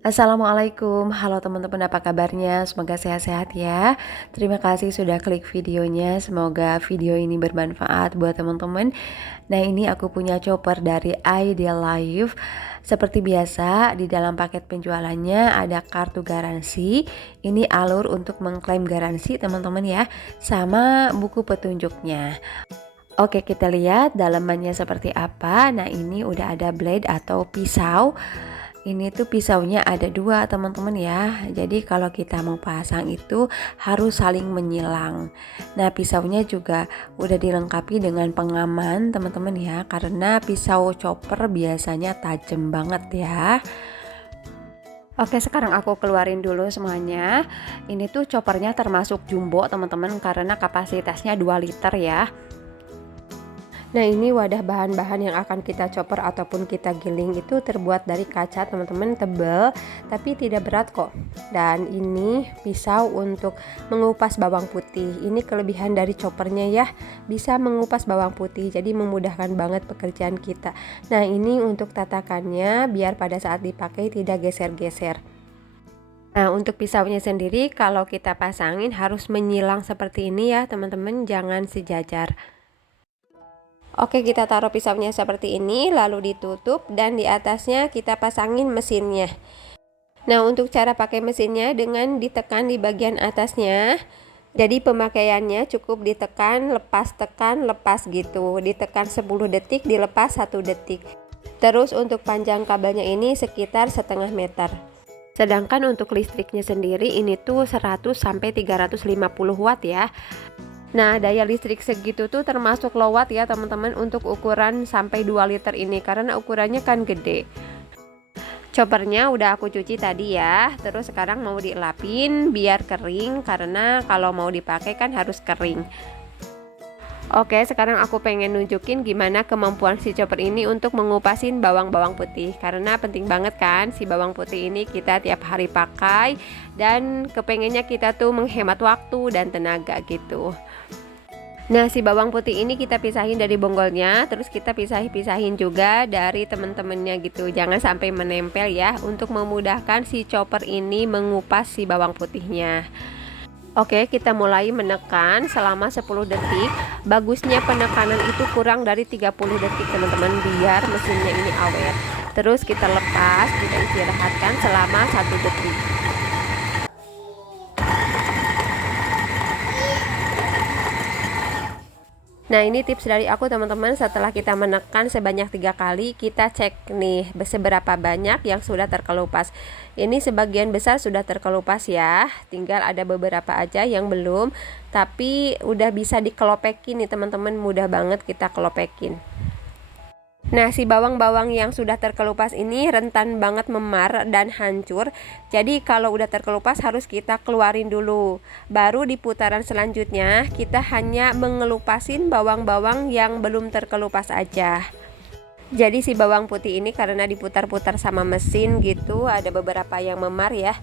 Assalamualaikum, halo teman-teman, apa kabarnya? Semoga sehat-sehat ya. Terima kasih sudah klik videonya, semoga video ini bermanfaat buat teman-teman. Nah, ini aku punya chopper dari Ideal Life. Seperti biasa, di dalam paket penjualannya ada kartu garansi. Ini alur untuk mengklaim garansi teman-teman ya, sama buku petunjuknya. Oke, kita lihat dalamannya seperti apa. Nah, ini udah ada blade atau pisau. Ini tuh pisaunya ada dua teman-teman ya. Jadi kalau kita mau pasang itu harus saling menyilang. Nah, pisaunya juga udah dilengkapi dengan pengaman teman-teman ya, karena pisau chopper biasanya tajam banget ya. Oke, sekarang aku keluarin dulu semuanya. Ini tuh choppernya termasuk jumbo teman-teman, karena kapasitasnya 2 liter ya. Nah, ini wadah bahan-bahan yang akan kita chopper ataupun kita giling itu terbuat dari kaca teman-teman, tebal tapi tidak berat kok. Dan ini pisau untuk mengupas bawang putih. Ini kelebihan dari choppernya ya, bisa mengupas bawang putih, jadi memudahkan banget pekerjaan kita. Nah, ini untuk tatakannya biar pada saat dipakai tidak geser-geser. Nah, untuk pisaunya sendiri kalau kita pasangin harus menyilang seperti ini ya teman-teman, jangan sejajar. Oke, kita taruh pisaunya seperti ini, lalu ditutup dan di atasnya kita pasangin mesinnya. Nah, untuk cara pakai mesinnya dengan ditekan di bagian atasnya. Jadi pemakaiannya cukup ditekan, lepas gitu. Ditekan 10 detik, dilepas 1 detik. Terus untuk panjang kabelnya ini sekitar setengah meter. Sedangkan untuk listriknya sendiri ini tuh 100 sampai 350 watt ya. Nah, daya listrik segitu tuh termasuk low watt ya teman-teman untuk ukuran sampai 2 liter ini, karena ukurannya kan gede. Choppernya udah aku cuci tadi ya, terus sekarang mau dielapin biar kering, karena kalau mau dipakai kan harus kering. Oke, sekarang aku pengen nunjukin gimana kemampuan si chopper ini untuk mengupasin bawang-bawang putih, karena penting banget kan si bawang putih ini kita tiap hari pakai, dan kepengennya kita tuh menghemat waktu dan tenaga gitu. Nah, si bawang putih ini kita pisahin dari bonggolnya, terus kita pisahin juga dari temen-temennya gitu. Jangan sampai menempel ya, untuk memudahkan si chopper ini mengupas si bawang putihnya. Oke, kita mulai menekan selama 10 detik. Bagusnya penekanan itu kurang dari 30 detik teman-teman, biar mesinnya ini awet. Terus kita lepas, kita istirahatkan selama 1 detik. Nah, ini tips dari aku teman-teman. Setelah kita menekan sebanyak 3 kali, kita cek nih seberapa banyak yang sudah terkelupas. Ini sebagian besar sudah terkelupas ya, tinggal ada beberapa aja yang belum, tapi udah bisa dikelopekin nih teman-teman, mudah banget kita kelopekin. Nah, si bawang-bawang yang sudah terkelupas ini rentan banget memar dan hancur. Jadi kalau udah terkelupas harus kita keluarin dulu. Baru di putaran selanjutnya kita hanya mengelupasin bawang-bawang yang belum terkelupas aja. Jadi si bawang putih ini karena diputar-putar sama mesin gitu, ada beberapa yang memar ya.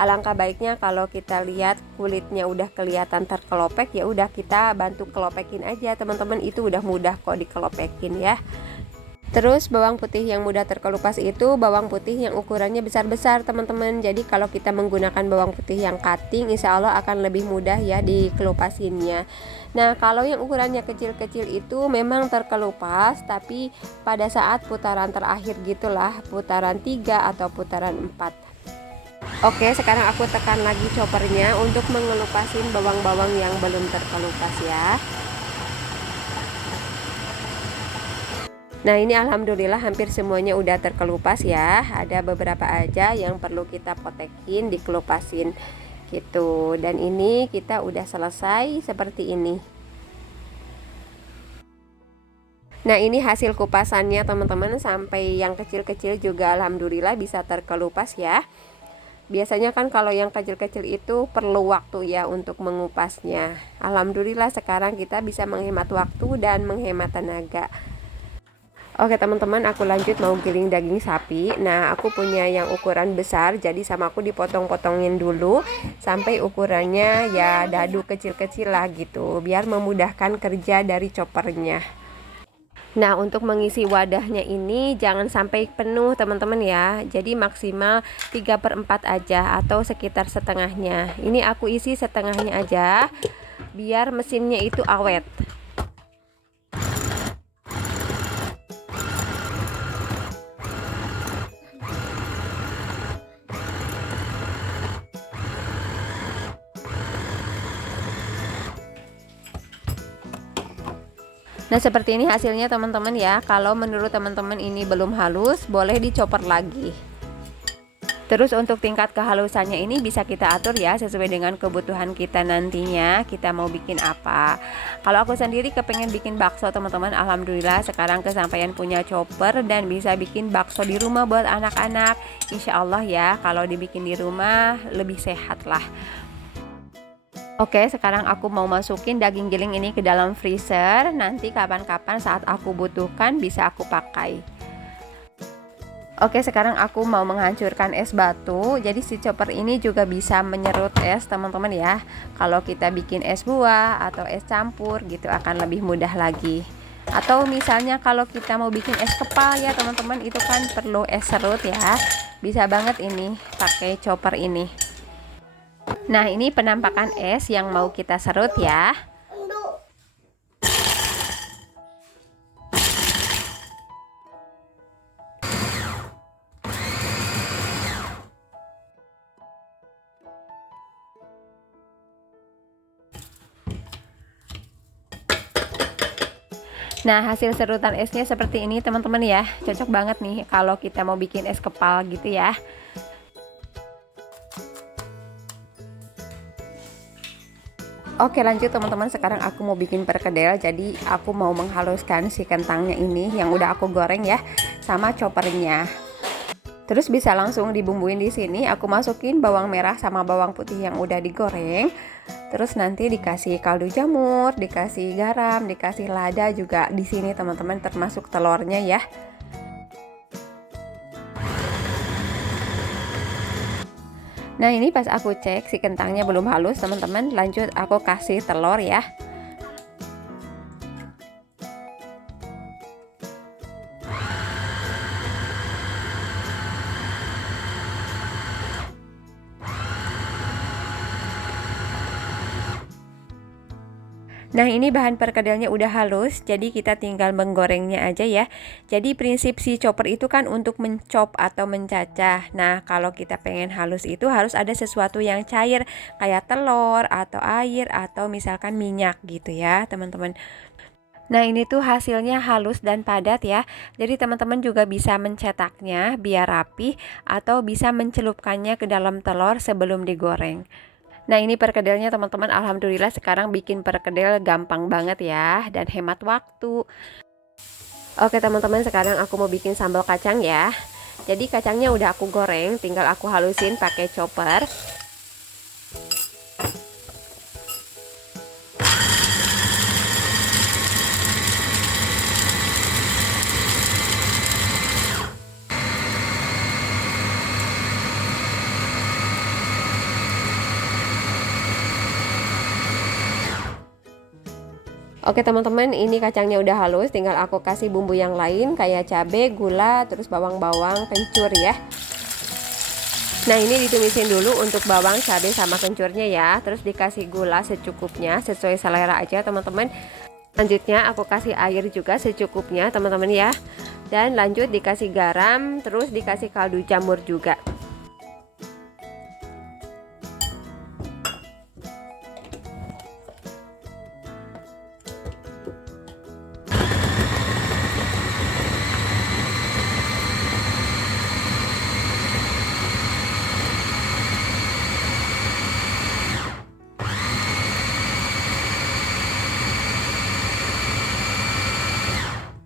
Alangkah baiknya kalau kita lihat kulitnya udah kelihatan terkelopek, ya udah kita bantu kelopekin aja teman-teman, itu udah mudah kok dikelopekin ya. Terus bawang putih yang mudah terkelupas itu bawang putih yang ukurannya besar-besar teman-teman. Jadi kalau kita menggunakan bawang putih yang cutting, insya Allah akan lebih mudah ya dikelupasinnya. Nah, kalau yang ukurannya kecil-kecil itu memang terkelupas, tapi pada saat putaran terakhir gitulah, putaran 3 atau putaran 4. Oke, sekarang aku tekan lagi choppernya untuk mengelupasin bawang-bawang yang belum terkelupas ya. Nah, ini alhamdulillah hampir semuanya udah terkelupas ya. Ada beberapa aja yang perlu kita potekin, dikelupasin gitu. Dan ini kita udah selesai seperti ini. Nah, ini hasil kupasannya teman-teman, sampai yang kecil-kecil juga alhamdulillah bisa terkelupas ya. Biasanya kan kalau yang kecil-kecil itu perlu waktu ya untuk mengupasnya. Alhamdulillah sekarang kita bisa menghemat waktu dan menghemat tenaga. Oke teman-teman, aku lanjut mau giling daging sapi. Nah, aku punya yang ukuran besar, jadi sama aku dipotong-potongin dulu sampai ukurannya ya dadu kecil-kecil lah gitu, biar memudahkan kerja dari choppernya. Nah, untuk mengisi wadahnya ini jangan sampai penuh teman-teman ya. Jadi maksimal 3/4 aja atau sekitar setengahnya. Ini aku isi setengahnya aja biar mesinnya itu awet. Nah, seperti ini hasilnya teman-teman ya. Kalau menurut teman-teman ini belum halus, boleh dicopper lagi. Terus untuk tingkat kehalusannya ini bisa kita atur ya sesuai dengan kebutuhan kita nantinya. Kita mau bikin apa. Kalau aku sendiri kepengen bikin bakso teman-teman, alhamdulillah sekarang kesampaian punya chopper dan bisa bikin bakso di rumah buat anak-anak. Insya Allah ya, kalau dibikin di rumah lebih sehat lah. Oke, sekarang aku mau masukin daging giling ini ke dalam freezer. Nanti kapan-kapan saat aku butuhkan bisa aku pakai. Oke, sekarang aku mau menghancurkan es batu. Jadi si chopper ini juga bisa menyerut es teman-teman ya. Kalau kita bikin es buah atau es campur gitu akan lebih mudah lagi. Atau misalnya kalau kita mau bikin es kepal ya teman-teman, itu kan perlu es serut ya. Bisa banget ini pakai chopper ini. Nah, ini penampakan es yang mau kita serut ya. Nah, hasil serutan esnya seperti ini teman-teman ya. Cocok banget nih kalau kita mau bikin es kepal gitu ya. Oke, lanjut teman-teman, sekarang aku mau bikin perkedel. Jadi aku mau menghaluskan si kentangnya ini yang udah aku goreng ya sama choppernya. Terus bisa langsung dibumbuin di sini. Aku masukin bawang merah sama bawang putih yang udah digoreng. Terus nanti dikasih kaldu jamur, dikasih garam, dikasih lada juga di sini teman-teman, termasuk telurnya ya. Nah, ini pas aku cek si kentangnya belum halus teman-teman, lanjut aku kasih telur ya. Nah, ini bahan perkedelnya udah halus, jadi kita tinggal menggorengnya aja ya. Jadi prinsip si chopper itu kan untuk mencop atau mencacah. Nah, kalau kita pengen halus itu harus ada sesuatu yang cair kayak telur atau air atau misalkan minyak gitu ya teman-teman. Nah, ini tuh hasilnya halus dan padat ya. Jadi teman-teman juga bisa mencetaknya biar rapi atau bisa mencelupkannya ke dalam telur sebelum digoreng. Nah, ini perkedelnya teman-teman, alhamdulillah sekarang bikin perkedel gampang banget ya dan hemat waktu. Oke teman-teman, sekarang aku mau bikin sambal kacang ya. Jadi kacangnya udah aku goreng, tinggal aku halusin pakai chopper. Oke teman-teman, ini kacangnya udah halus, tinggal aku kasih bumbu yang lain kayak cabai, gula, terus bawang-bawang, kencur ya. Nah, ini ditumisin dulu untuk bawang, cabai sama kencurnya ya. Terus dikasih gula secukupnya, sesuai selera aja teman-teman. Selanjutnya aku kasih air juga secukupnya teman-teman ya. Dan lanjut dikasih garam, terus dikasih kaldu jamur juga.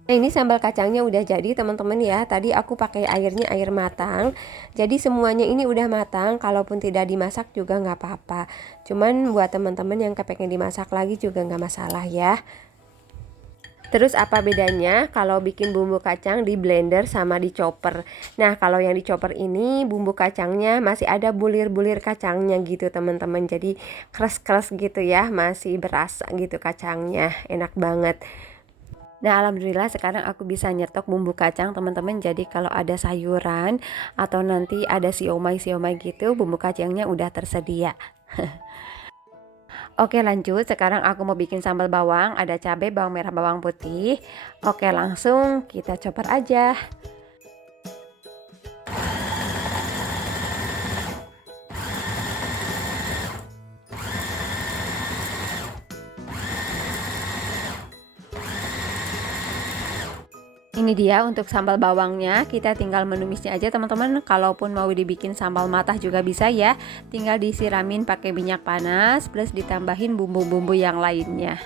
Nah, ini sambal kacangnya udah jadi teman-teman ya. Tadi aku pakai airnya air matang. Jadi semuanya ini udah matang. Kalaupun tidak dimasak juga nggak apa-apa. Cuman buat teman-teman yang kepengen dimasak lagi juga nggak masalah ya. Terus apa bedanya kalau bikin bumbu kacang di blender sama di chopper? Nah, kalau yang di chopper ini bumbu kacangnya masih ada bulir-bulir kacangnya gitu teman-teman. Jadi keras-keras gitu ya, masih berasa gitu kacangnya. Enak banget. Nah, alhamdulillah sekarang aku bisa nyetok bumbu kacang teman-teman. Jadi kalau ada sayuran atau nanti ada siomay-siomay gitu, bumbu kacangnya udah tersedia. Oke, lanjut. Sekarang aku mau bikin sambal bawang, ada cabai, bawang merah, bawang putih. Oke, langsung kita chopper aja. Ini dia untuk sambal bawangnya, kita tinggal menumisnya aja teman-teman. Kalaupun mau dibikin sambal matah juga bisa ya, tinggal disiramin pakai minyak panas plus ditambahin bumbu-bumbu yang lainnya.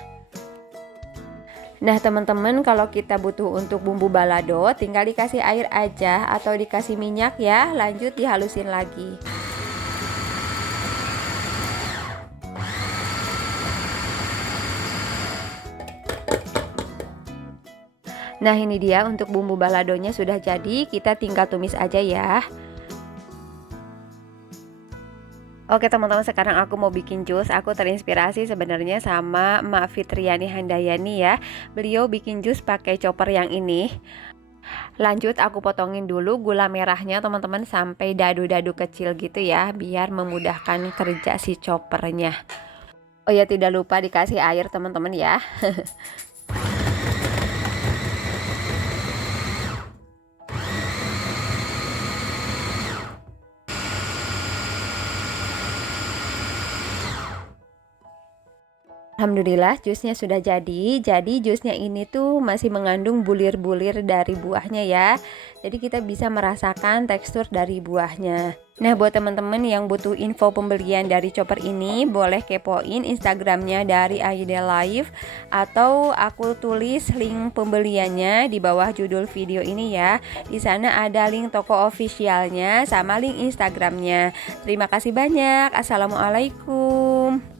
Nah teman-teman, kalau kita butuh untuk bumbu balado, tinggal dikasih air aja atau dikasih minyak ya, lanjut dihalusin lagi. Nah ini dia untuk bumbu baladonya sudah jadi, kita tinggal tumis aja ya. Oke teman-teman, sekarang aku mau bikin jus. Aku terinspirasi sebenarnya sama Mak Fitriani Handayani ya. Beliau bikin jus pakai chopper yang ini. Lanjut aku potongin dulu gula merahnya teman-teman sampai dadu-dadu kecil gitu ya, biar memudahkan kerja si choppernya. Oh ya, tidak lupa dikasih air teman-teman ya. Alhamdulillah jusnya sudah jadi. Jadi jusnya ini tuh masih mengandung bulir-bulir dari buahnya ya. Jadi kita bisa merasakan tekstur dari buahnya. Nah buat teman-teman yang butuh info pembelian dari chopper ini, boleh kepoin Instagramnya dari Aida Live, atau aku tulis link pembeliannya di bawah judul video ini ya. Di sana ada link toko officialnya sama link Instagramnya. Terima kasih banyak. Assalamualaikum.